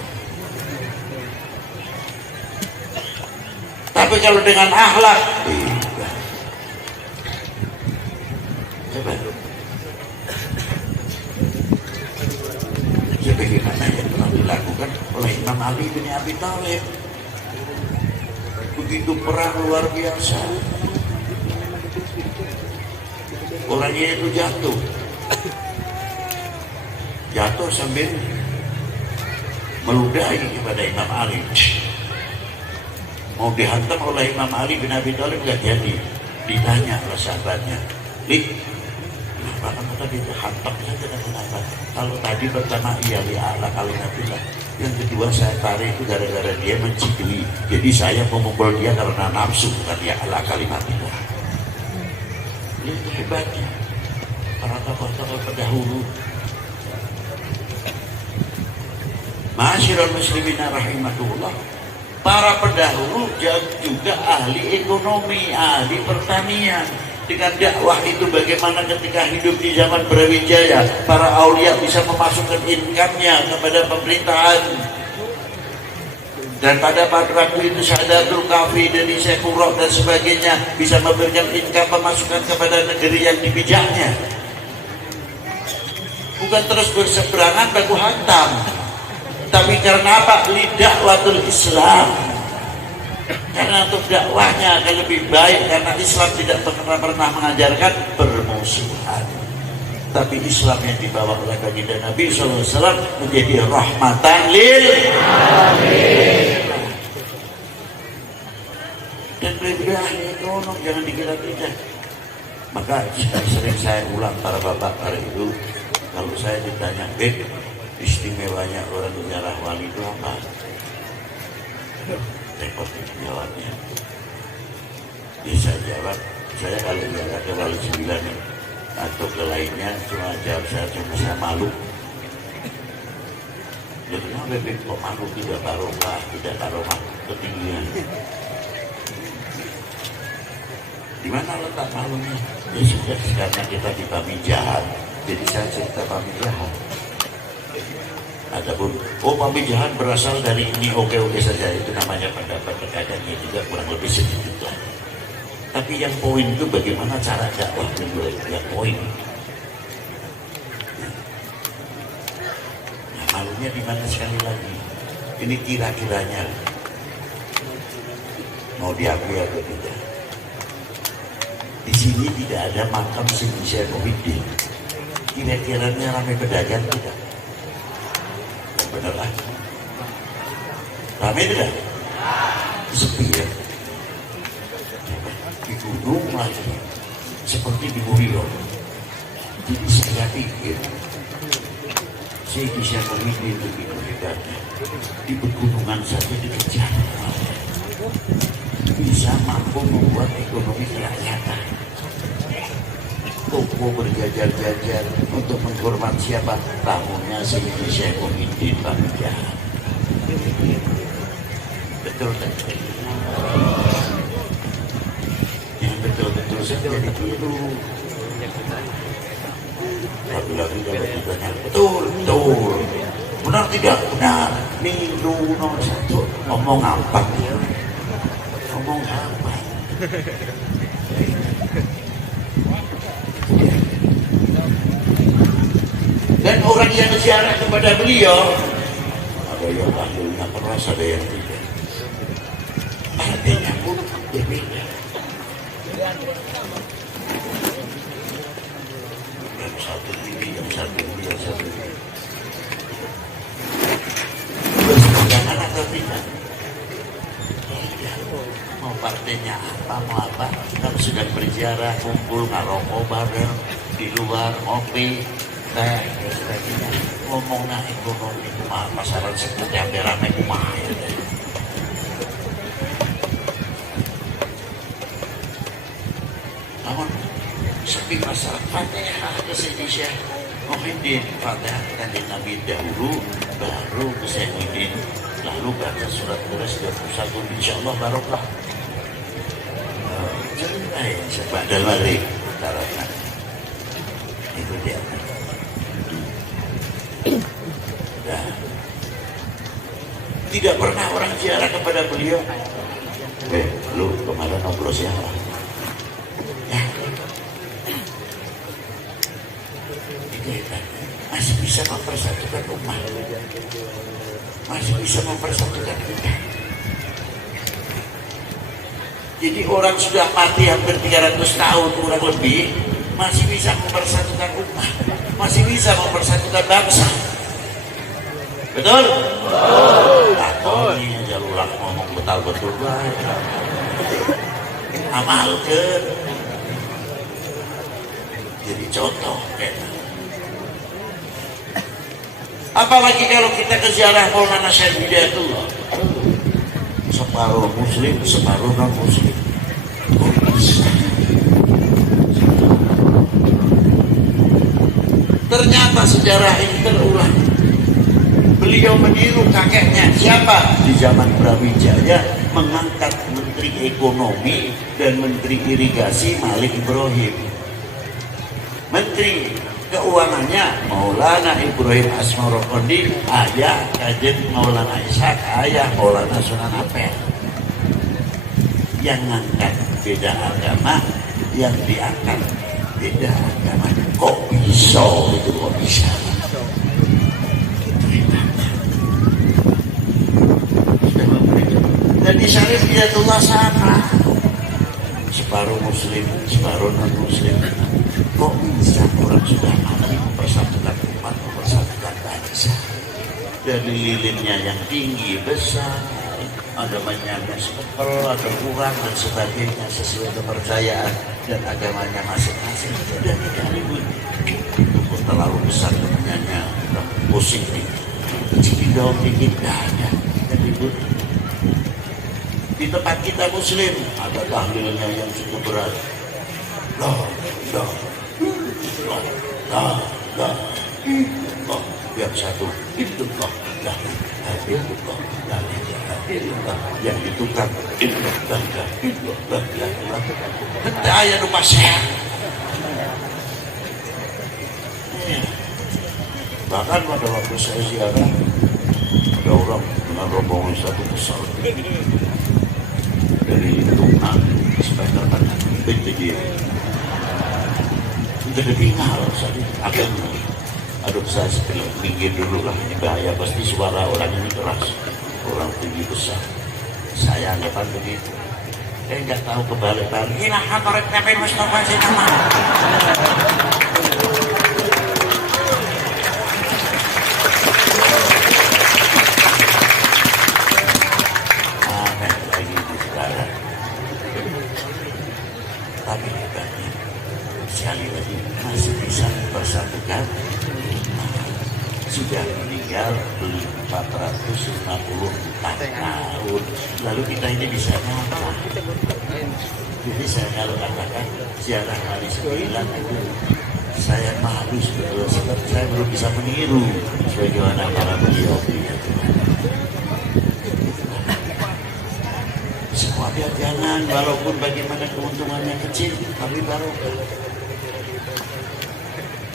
Tapi kalau dengan akhlak, tidak. Coba. Sebagaimana yang telah dilakukan oleh Imam Ali bin Abi Thalib. Begitu perang luar biasa. Orangnya itu jatuh sambil meludahi kepada Imam Ali. Mau dihantam oleh Imam Ali bin Abi Thalib gak jadi. Ditanya oleh sahabatnya, kenapa kamu tadi hantam saja dan kenapa? Kalau tadi pertama iya li'ala kalimatillah, yang kedua saya tarik itu gara-gara dia mencidui, jadi saya memukul dia karena nafsu, bukan li'ala kalimatillah. Itu hebatnya para tokoh-tokoh pendahulu. Ma'asyiral muslimina rahimakumullah, para pendahulu juga ahli ekonomi, ahli pertanian. Dengan dakwah itu bagaimana ketika hidup di zaman Brawijaya, para aulia bisa memasukkan income-nya kepada pemerintahan. Dan pada waktu itu Sa'adatul Kafi dari Sekurok dan sebagainya bisa memberikan income pemasukan kepada negeri yang dipijaknya. Bukan terus berseberangan baku hantam, tapi karena apa? Lidakwatul Islam. Karena untuk dakwahnya akan lebih baik, karena Islam tidak pernah mengajarkan permusuhan. Tapi Islam yang dibawa oleh baginda Nabi SAW menjadi rahmatan lil alamin. Dan beliau ahli ekonomi, jangan dikira tidak. Maka sering saya ulang para bapak, para ibu, kalau saya ditanya, istimewanya orang ziarah wali itu apa? Repot jawabnya. Bisa jawab, saya kalau ziarah ke wali 9 atau ke lainnya, cuma jawab saya malu. Ya kenapa kok malu? Tidak barokah, tidak barokah ketinggian. Di mana letak malunya? Ya sudah, karena kita di pamijahan, jadi saya cerita pamijahan. Adapun pamijahan berasal dari ini, oke saja, itu namanya pendapat, terkadangnya juga kurang lebih sedikit lah. Tapi yang poin itu bagaimana cara dakwah itu yang poin. Nah, malunya di mana sekali lagi? Ini kira-kiranya mau diakui atau tidak? Di sini tidak ada makam Sidi Syekh Muhyiddin. Kira-kiranya ramai pedagang tidak? Benar lah. Ramai tidak? Sepi ya. Di gunung lagi, seperti di Murilo. Jadi saya pikir Sidi Syekh Muhyiddin begitu hebatnya. Di pegunungan saja dikejar, bisa mampu membuat ekonomi kerakyatan. Toko berjajar-jajar untuk menghormat siapa? Tamunya Sidi Syekh Muhyiddin Pamijahan. Betul tak? Yang betul-betul saja ditiru. Lagu-lagu kalau ditanya, betul. Benar tidak? Benar. Minggu nomor 1. Ngomong apa? Ngomong apa? Dan orang yang ziarah kepada beliau, ada yang akhirnya keras, ada yang tidak. Artinya pun berbeda. Yang satu ini, yang satu ini, yang satu ini. Berseberangan atau tidak? Mau partainya apa, mau apa? Kalau sedang berziarah, kumpul, ngarokok bareng, di luar, ngopi, dan sebagainya. Ngomongnya ekonomi, pasaran seperti hampir ramai kumah ya. Namun sepi masyarakat Fatihah ke Sidi Syekh Muhyiddin Fatihah kanjeng Nabi dahulu, baru ke Muhyiddin, lalu baca surat Quraisy 21, insya Allah barokah. Sebadal balik caranya itu dia. Nah, tidak pernah orang ziarah kepada beliau. Lu kemarin ngobrol siapa? Ya, itu hebat. Masih bisa mempersatukan umat, masih bisa mempersatukan kita. Jadi orang sudah mati hampir 300 tahun kurang lebih, masih bisa mempersatukan umat, masih bisa mempersatukan bangsa. Betul? Betul. Ini jalulah ngomong betul-betul baik. Amal ke. Jadi contoh. Apalagi kalau kita ke ziarah Maulana Syekh Hidayatullah, separuh muslim, separuh non muslim. Ternyata sejarah ini terulang. Beliau meniru kakeknya siapa di zaman Brawijaya, mengangkat Menteri Ekonomi dan Menteri Irigasi Malik Ibrahim. Menteri Keuangannya Maulana Ibrahim Asmarokondi, ayah kajen Maulana Ishak, ayah Maulana Sunan Ampel. Yang ngangkat beda agama, yang diangkat beda agama. Kok bisa itu, kok bisa? Jadi Syarif Hidayatullah sama, separuh muslim, separuh non muslim. Kok bisa orang sudah mati mempersatukan umat, mempersatukan bangsa? Dari lilinnya yang tinggi, besar, ada banyaknya sekepel, ada kurang dan sebagainya sesuai kepercayaan dan agamanya masing-masing. Dan tidak ribut. Itu terlalu besar kemenyannya, kita pusing nih. Kecil daun dikit, tidak ada. Dan ribut. Di tempat kita muslim ada tahlilnya yang cukup berat. Yang satu itu yang ditukar daya lupa sehat. Bahkan pada waktu saya ziarah, ada orang dengan rombongan satu besar dari Tunggal sekitar itu dia udah tinggal tadi akan aduh saya minggir dulu lah, ini bahaya, pasti suara orang ini keras, orang tinggi besar, saya anggapan begitu. Nggak tahu kebalik-balik ini lah kantor TP Mustafa Sinama. Sekali lagi masih bisa mempersatukan. Sudah meninggal 454 tahun, lalu kita ini bisa apa? Jadi saya kalau katakan ziarah hari 9 itu saya malu sebetulnya, sebab saya belum bisa meniru sebagaimana para beliau. Semua jangan, walaupun bagaimana keuntungannya kecil, tapi barokah.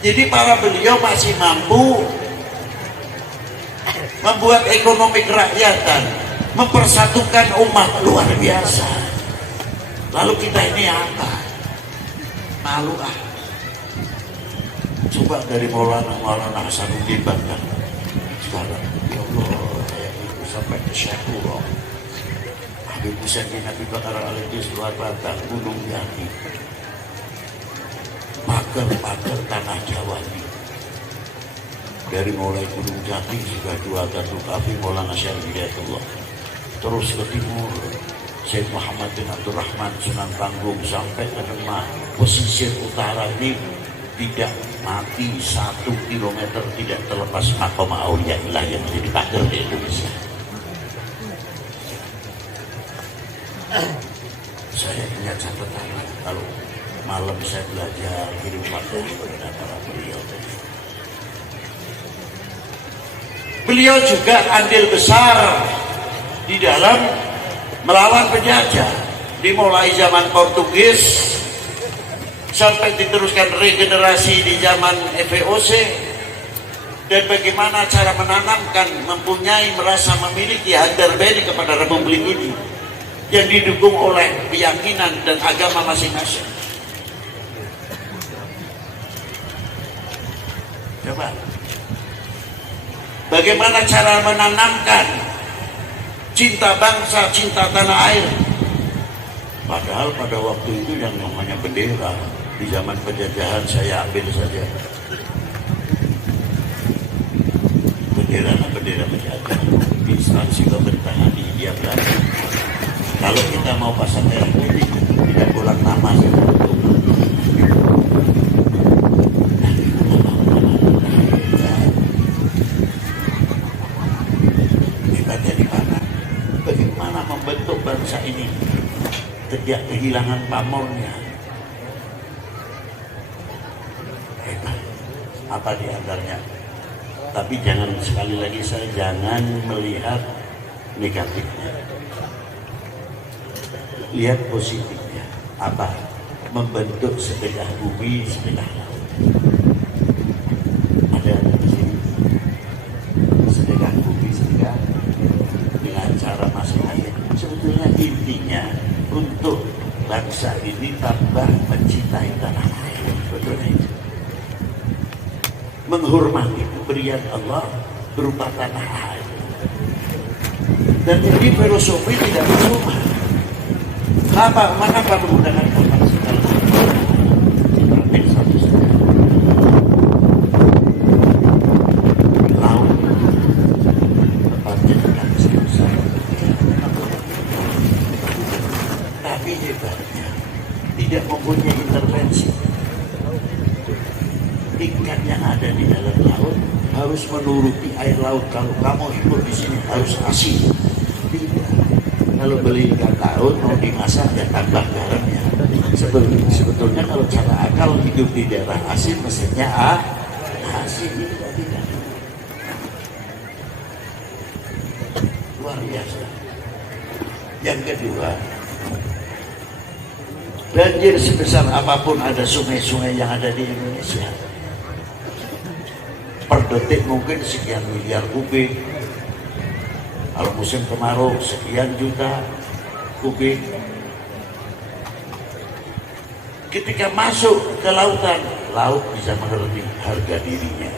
Jadi para beliau masih mampu membuat ekonomi kerakyatan, mempersatukan umat luar biasa. Lalu kita ini apa? Malu ah. Coba dari Maulana Hasanuddin Banten sekarang, ya Allah, saya itu sampai ke Syakurah. Habib Hussein bin Abi Bakar Al-Idris luar batang Gunung Jati, pagar-pagar tanah Jawa ini. Dari mulai Gunung Jati juga dua Datuk Kafi Maulana Syekh Hidayatullah, terus ke timur Syekh Muhammad bin Abdurrahman Sunan Tanggung sampai ke Demak. Pesisir utara ini tidak mati 1 kilometer tidak terlepas makam Aulia Ilah yang menjadi pagar di Indonesia. Saya punya catatan, kalau malam saya belajar kirim fatwa kepada para beliau. Beliau juga andil besar di dalam melawan penjajah, dimulai zaman Portugis sampai diteruskan regenerasi di zaman VOC, dan bagaimana cara menanamkan, mempunyai, merasa memiliki underbelly kepada republik ini yang didukung oleh keyakinan dan agama masing-masing. Coba, bagaimana cara menanamkan cinta bangsa, cinta tanah air? Padahal pada waktu itu yang namanya bendera di zaman penjajahan, saya ambil saja bendera penjajah, instansi pemerintahan di India Belanda. Kalau kita mau pasang merah putih, tidak boleh nama kita jadi mana? Bagaimana membentuk bangsa ini tidak kehilangan pamornya? Apa di antaranya? Tapi jangan, sekali lagi saya jangan melihat negatifnya, lihat positifnya. Apa? Membentuk sedekah bumi, sedekah laut. Ada di sini sedekah bumi, sedekah dengan cara masing-masing. Sebetulnya intinya untuk bangsa ini tambah mencintai tanah air. Betulnya itu, menghormati pemberian Allah berupa tanah air. Dan ini filosofi tidak cuma mengapa menggunakan kapal sekarang? Ambil satu saja. Laut tempatnya tidak besar, tapi hebatnya tidak mempunyai intervensi. Ikan yang ada di dalam laut harus menuruti air laut. Kalau kamu ikut di sini harus asin. Tidak. Kalau beli ikan laut mau dimasak ya tambah garamnya. Sebetulnya kalau cara akal hidup di daerah asin mestinya asin, tidak. Luar biasa. Yang kedua, banjir sebesar apapun ada sungai-sungai yang ada di Indonesia. Per detik mungkin sekian miliar kubik. Kalau musim kemarau sekian juta kubik. Ketika masuk ke lautan, laut bisa mengerti harga dirinya,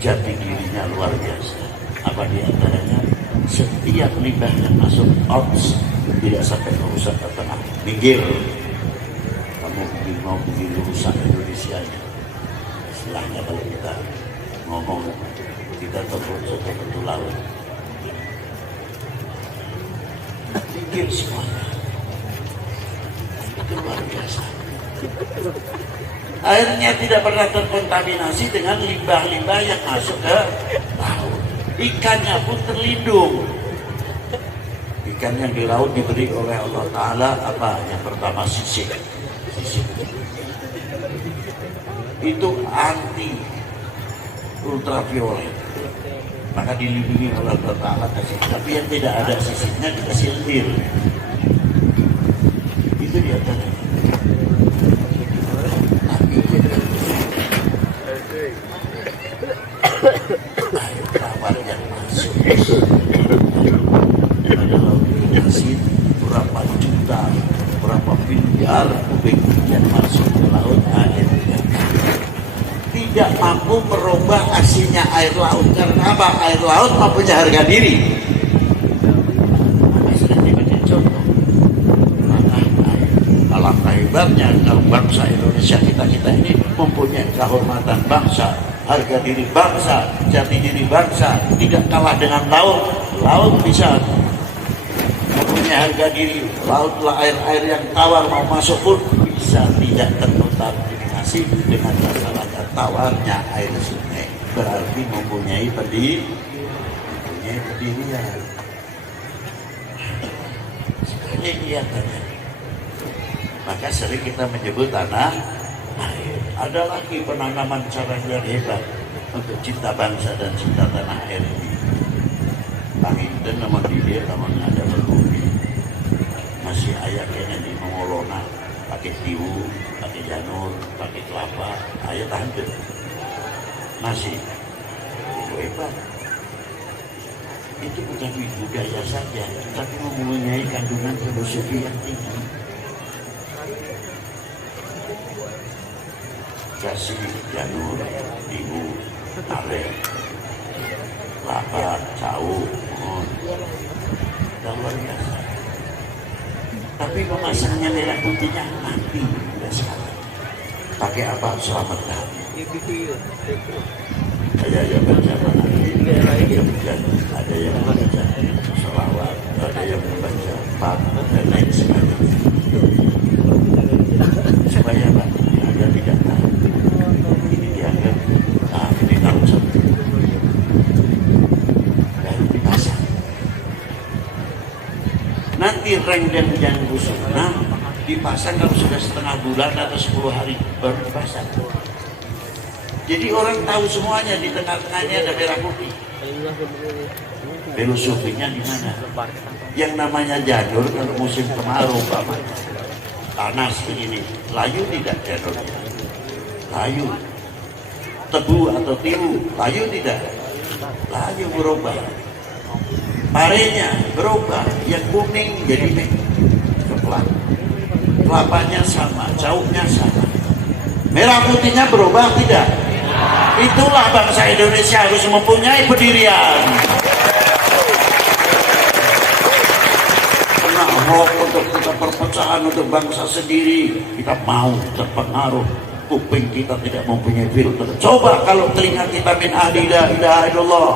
jati dirinya luar biasa. Apa di antaranya? Setiap limbah yang masuk outs tidak sampai merusak ke tengah, minggir. Kamu mau bikin rusak Indonesia, istilahnya kalau kita ngomong, kita terpojok ke laut, minggir semuanya. Itu luar biasa. Airnya tidak pernah terkontaminasi dengan limbah-limbah yang masuk ke laut. Ikannya pun terlindung. Ikan yang di laut diberi oleh Allah Ta'ala apa? Yang pertama sisik. Itu anti ultraviolet, maka dilindungi oleh Allah Ta'ala. Tapi yang tidak ada sisiknya dikasih lendir. Itu di antaranya. Air tawar yang masuk adalah kasih berapa juta, berapa miliar kubik yang masuk ke laut. Air tidak mampu merubah asinnya air laut. Karena apa? Air laut mempunyai harga diri. Sering diberi contoh. Alangkah hebatnya kalau bangsa Indonesia kita ini mempunyai kehormatan bangsa, harga diri bangsa, jati diri bangsa, tidak kalah dengan laut. Laut bisa mempunyai harga diri. Lautlah air yang tawar, mau masuk pun bisa tidak terkontaminasi dengan masalah tawarnya air sungai. Berarti mempunyai pendirian. Sekali lihat tadi. Maka sering kita menyebut tanah air. Ada lagi penanaman cara yang hebat. untuk cinta bangsa dan cinta tanah air ini. Panginten nama dia namun ada berhubung masih ayah kena di mengolona pakai tiwu, pakai janur, pakai kelapa, ayah tahan masih hebat. Itu bukan budaya saja, tapi mempunyai kandungan filosofi yang tinggi. Kasih janur, tiwu, aren, kelapa, cawu, dan luar biasa. Tapi memasangnya merah putihnya mati udah sekarang. Pakai apa? Selamat datang. Ada yang baca ada yang membaca selawat, ada yang membaca pat dan lain sebagainya. Supaya apa? Agar tidak tahu. Ini dianggap ini tahu satu. Lalu dipasang. Nanti renggang yang sunnah dipasang kalau sudah setengah bulan atau 10 hari baru dipasang. Jadi orang tahu semuanya di tengah-tengahnya ada merah putih. Filosofinya di mana? Yang namanya janur kalau musim kemarau panas begini, layu tidak janurnya? Layu. Tebu atau tiwu, layu tidak? Layu berubah. Parenya berubah, yang kuning jadi coklat. Kelapanya sama, cauknya sama. Merah putihnya berubah tidak? Itulah bangsa Indonesia harus mempunyai pendirian. Kena hoax untuk kita perpecahan untuk bangsa sendiri, kita mau terpengaruh. Kuping kita tidak mempunyai filter. Coba kalau telinga kita min ahli la ilaha illallah,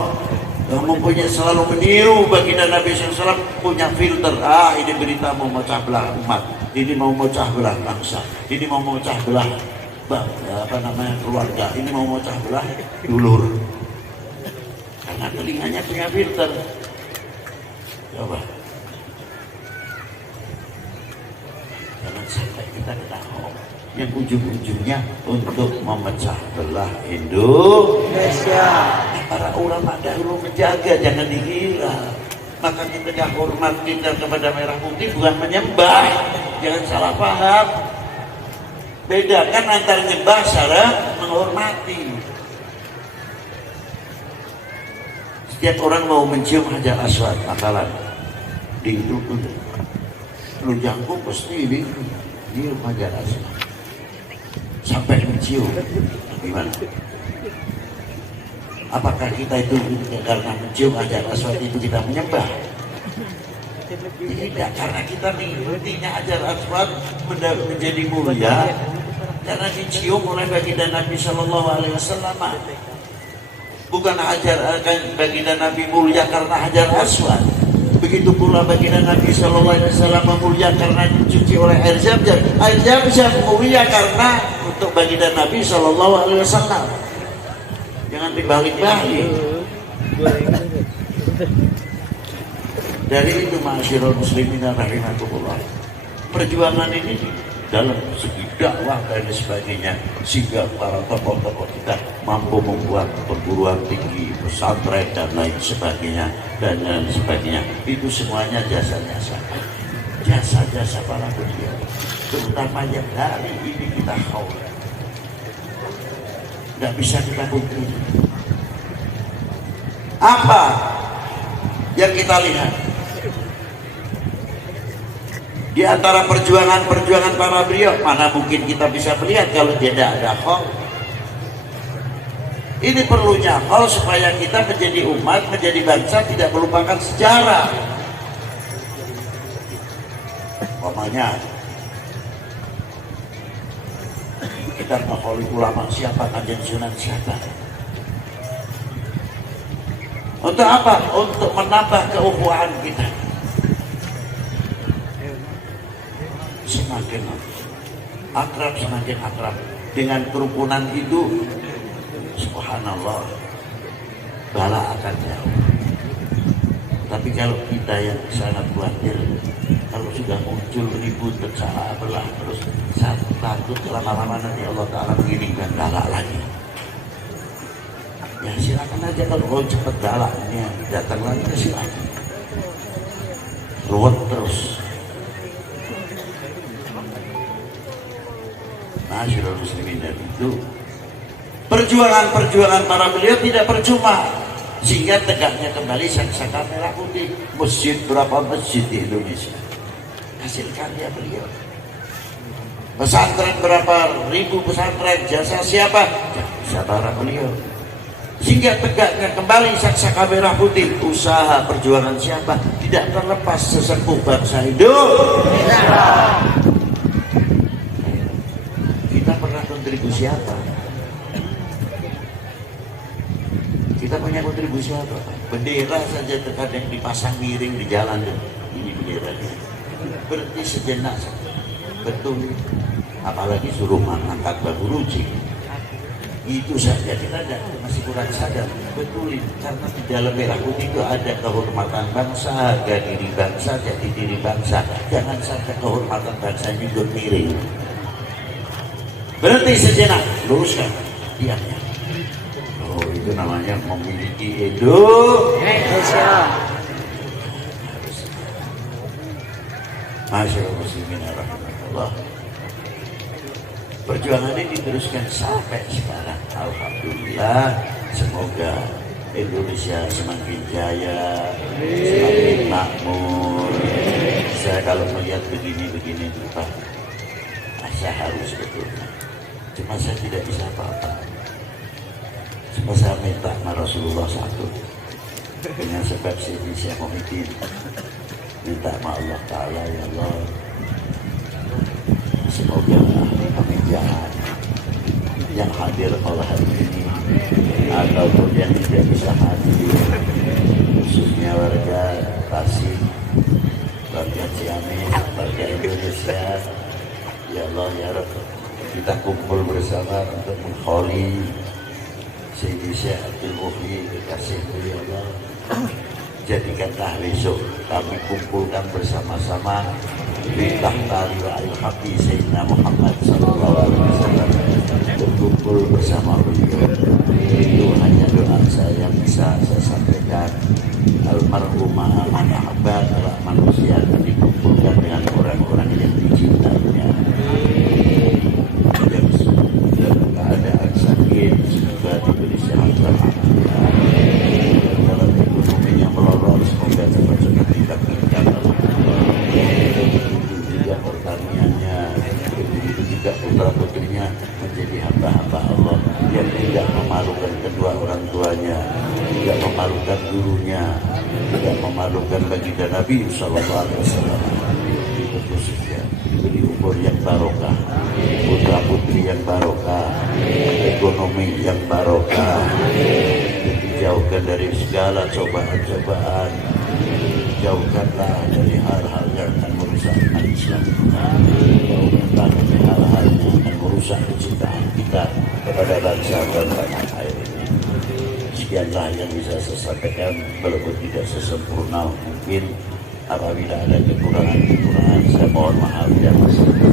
yang mempunyai selalu meniru baginda Nabi SAW, punya filter. Ini berita mau memecah belah umat, ini mau memecah belah bangsa, ini mau memecah belah keluarga, ini mau memecah belah dulur. Karena telinganya punya filter. Coba jangan sampai kita ketahui yang ujung-ujungnya untuk memecah belah Indonesia. Para ulama dahulu menjaga, jangan dikira. Maka kita hormat kita kepada merah putih bukan menyembah, jangan salah paham. Bedakan antara nyembah cara menghormati. Setiap orang mau mencium Hajar Aswad, makalan di itu lu jangkuk pasti di Hajar Aswad sampai mencium. Gimana? Apakah kita itu karena mencium Hajar Aswad itu kita menyembah? Tidak, karena kita mengikutinya Hajar Aswad menjadi mulia karena dicium oleh baginda Nabi Shallallahu Alaihi Wasallam. Bukan baginda Nabi mulia karena Hajar Aswad. Begitu pula baginda Nabi Shallallahu Alaihi Wasallam mulia karena dicuci oleh air Zam-Zam. Air Zam-Zam mulia karena untuk baginda Nabi Shallallahu Alaihi Wasallam. Jangan dibalik-balik. Dari itu ma'asyiral muslimin rahimakumullah, perjuangan ini dalam segi dakwah dan sebagainya, sehingga para tokoh-tokoh kita mampu membuat perguruan tinggi, pesantren dan lain sebagainya dan lain sebagainya. Itu semuanya jasa-jasa para beliau, terutama yang dari ini kita tahu nggak bisa kita pungkiri. Apa yang kita lihat di antara perjuangan para beliau? Mana mungkin kita bisa melihat kalau tidak ada hal. Ini perlunya hal supaya kita menjadi umat, menjadi bangsa tidak melupakan sejarah. Umpamanya kita mengkholif ulama siapa, kajian sunan siapa. Untuk apa? Untuk menambah keukhuwahan kita. Semakin akrab dengan kerukunan itu, subhanallah, bala akan jauh. Tapi kalau kita yang sangat khawatir, kalau sudah muncul ribut, pecah belah, terus takut lama-lama nanti Allah Ta'ala mengirimkan bala lagi. Ya silakan aja kalau mau cepat galaknya datang lagi ya silakan. Ruwet terus. Masyaallah muslimin, dan itu perjuangan para beliau tidak percuma, sehingga tegaknya kembali Saksaka Merah Putih. Masjid, berapa masjid di Indonesia hasil karya beliau. Pesantren, berapa ribu pesantren, jasa siapa? Jasa para beliau. Sehingga tegaknya kembali Saksaka Merah Putih. Usaha perjuangan siapa? Tidak terlepas sesepuh bangsa hidup. Kita pernah kontribusi apa? Kita punya kontribusi apa? Bendera saja terkadang dipasang miring di jalan. Ini benderanya. Berarti sejenak. Betul. Apalagi suruh mengangkat bambu runcing. Itu saja kita masih kurang sadar. Betul. Karena di dalam Merah Putih itu ada kehormatan bangsa, harga diri bangsa, jati diri bangsa. Jangan sampai kehormatan bangsa juga miring. Berhenti sejenak, luruskan tiangnya. Oh, itu namanya memiliki Indonesia. Masyaallah muslimin rahmatullah. Perjuangan ini diteruskan sampai sekarang. Alhamdulillah, semoga Indonesia semakin jaya, semakin makmur. Saya kalau melihat begini-begini Pak, saya harus betulnya. Cuma saya tidak bisa apa-apa. Cuma saya minta sama Rasulullah satu. Dengan sebab sini saya mau minta sama Allah Ta'ala, ya Allah, semoga kami jahat yang hadir pada hari ini ataupun yang tidak bisa hadir, khususnya warga Tasik, warga Ciamis, warga Indonesia, ya Allah ya Rabb, kita kumpul bersama untuk mengkholi Sayyidi Syekh Abdul Muhyi kekasih ya Allah. Jadikanlah besok kami kumpulkan bersama-sama di tahtari wa'il haqi Sayyidina Muhammad sallallahu alaihi wasallam, berkumpul bersama beliau. Itu hanya doa saya yang bisa saya sampaikan. Almarhum maha mahabbat, manusia akan dikumpulkan dengan orang-orang yang dicintainya. Yang dalam keadaan sakit semoga diberi sehat walafiat. Dalam ekonominya melorot semoga cepat-cepat didapatkan. Begitu juga pertaniannya, begitu juga putra-putrinya menjadi hamba-hamba Allah yang tidak memalukan kedua orang tuanya, tidak memalukan gurunya, tidak memalukan baginda Nabi sallallahu alaihi wasallam. Itu khususnya diberi umur yang barokah, putra-putri yang barokah, ekonomi yang barokah, dijauhkan dari segala cobaan-cobaan, jauhkanlah dari hal-hal yang akan merusak Islam, jauhkanlah dari hal-hal yang akan merusak kecintaan kita kepada bangsa dan tanah air ini. Sekianlah yang bisa saya sampaikan, walaupun tidak sesempurna mungkin. Apabila ada kekurangan-kekurangan, saya mohon maaf dan masyarakat.